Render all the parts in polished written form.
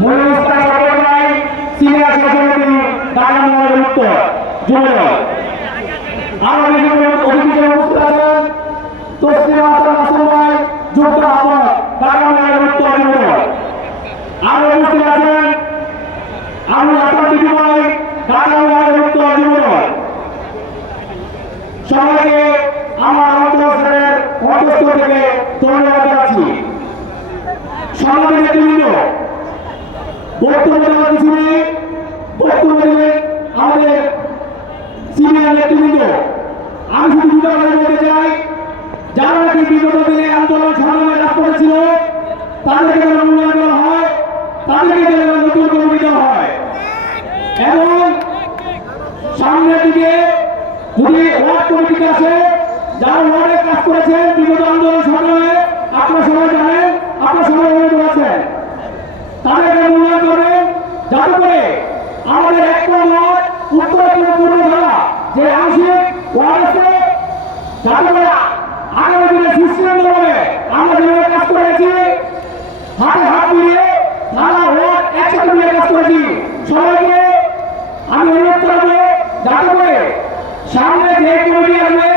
মূলস্থান সরকার senior সভাপতি ঢাকা মহানগর উত্তর যুবদল। আরো অতিথি উপস্থিত আছেন তসলিমা হাসান মাসুম ভাই যুক্ত আহ্বায়ক ঢাকা মহানগর উত্তর যুবদল। আরো উপস্থিত আছেন আবুল হাসান দিদি ভাই ঢাকা মহানগর উত্তর যুবদল। সবাইকে আমার অন্তরের অন্তঃস্থল থেকে ধন্যবাদ জানাচ্ছি। সমাজের নেতৃবৃন্দ বক্তব্য দেওয়ার কিছু নেই, বক্তব্য দেবেন আমাদের সিনিয়র নেতৃবৃন্দ। আমি শুধু দুটো কথা বলতে চাই, যারা নাকি বিগত দিনে আন্দোলন সংগ্রামে কাজ করেছিল তাদেরকে যেন মূল্যায়ন করা হয়, তাদেরকে যেন নতুন কমিটি দেওয়া হয় এবং সামনের দিকে যদি ওয়ার্ড কমিটিতে আসে যারা ওয়ার্ডে কাজ করেছেন বিগত আন্দোলন সংগ্রামে, আপনারা সবাই জানেন, আপনারা সবাই অবগত আছেন, তাদেরকে মূল্যায়ন করবেন যাতে করে আমাদের একটা ওয়ার্ড উত্তর পূর্ব জেলা যে আংশিক ওয়ার্ড আছে যাতে করে আগামী দিনে সুশৃঙ্খলভাবে আমরা যেভাবে কাজ করেছি হাতে হাত মিলিয়ে নানা ওয়ার্ড একসাথে মিলে কাজ করেছি, সবাইকে আমি অনুরোধ করবো যাতে করে সামনে যে কমিটি আসবে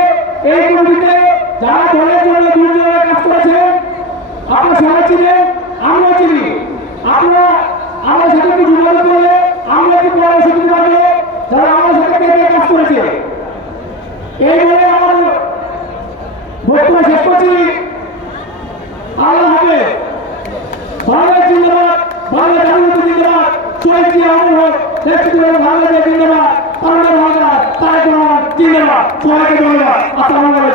এই কমিটিতে যারা দলের জন্য দুর্যোগে কাজ করেছেন আপনারা সবাই চিনেন, আমরাও চিনি। আপনারা আমার সাথে একটু যোগাযোগ করলে আমরা একটু পরামর্শ দিতে পারবো যারা আমার সাথে কে কাজ করেছে। এই বলে আমার বক্তব্য শেষ করছি। আল্লাহ হাফেজ। বাংলা জিন্দাবাদ, বাংলা জাতীয়তা জিন্দাবাদ, শহীদ জিয়া অমর হোক, বাংলাদেশ জিন্দাবাদ, তারেক রহমান জিন্দাবাদ। সবাইকে ধন্যবাদ। আসসালামু আলাইকুম।